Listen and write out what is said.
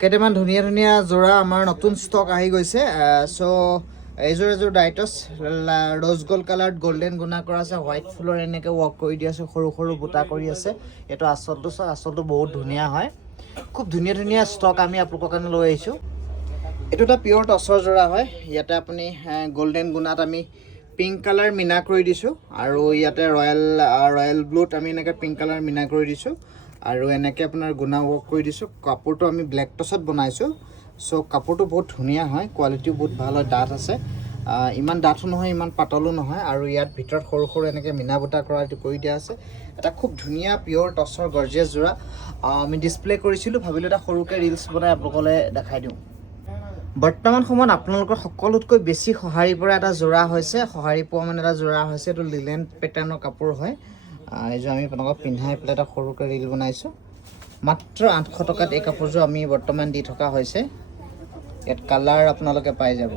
কেইটামান ধুনীয়া ধুনীয়া যোৰা আমাৰ নতুন ষ্টক আহি গৈছে চ' এযোৰ ডাইটছ ৰ'জ গ'ল্ড কালাৰত গল্ডেন গুণা কৰা আছে হোৱাইট ফুলৰ এনেকৈ ৱৰ্ক কৰি দি আছে সৰু সৰু বুটা কৰি আছে এইটো আচলটো চাওক আচলটো বহুত ধুনীয়া হয় খুব ধুনীয়া ধুনীয়া ষ্টক আমি আপোনালোকৰ কাৰণে লৈ আহিছোঁ এইটো এটা পিয়'ৰ টচৰ যোৰা হয় ইয়াতে আপুনি গল্ডেন গুণাত আমি পিংক কালাৰ মিনা কৰি দিছোঁ আৰু ইয়াতে ৰয়েল ব্লুত আমি এনেকৈ পিংক কালাৰ মিনা কৰি দিছোঁ আৰু এনেকৈ আপোনাৰ গুণা ৱৰ্ক কৰি দিছোঁ কাপোৰটো আমি ব্লেক টচত বনাইছোঁ চ' কাপোৰটো বহুত ধুনীয়া হয় কোৱালিটিও বহুত ভাল হয় ডাঠ আছে ইমান ডাঠো নহয় ইমান পাতলো নহয় আৰু ইয়াত ভিতৰত সৰু সৰু এনেকৈ মিনা বুটা কৰা এইটো কৰি দিয়া আছে এটা খুব ধুনীয়া পিয়'ৰ টচৰ গৰ্জিয়াছ যোৰা আমি ডিছপ্লে কৰিছিলোঁ ভাবিলোঁ এটা সৰুকৈ ৰিলছ বনাই আপোনালোকলৈ দেখাই দিওঁ বৰ্তমান সময়ত আপোনালোকৰ সকলোতকৈ বেছি সঁহাৰি পৰা এটা যোৰা হৈছে সঁহাৰি পোৱা মানে এটা যোৰা হৈছে এইটো লিলেন পেটাৰ্ণৰ কাপোৰ হয় এইযোৰ আমি আপোনালোকক পিন্ধাই পেলাই এটা সৰুকৈ ৰিল বনাইছোঁ মাত্ৰ 800 টকাত এই কাপোৰযোৰ আমি বৰ্তমান দি থকা হৈছে ইয়াত কালাৰ আপোনালোকে পাই যাব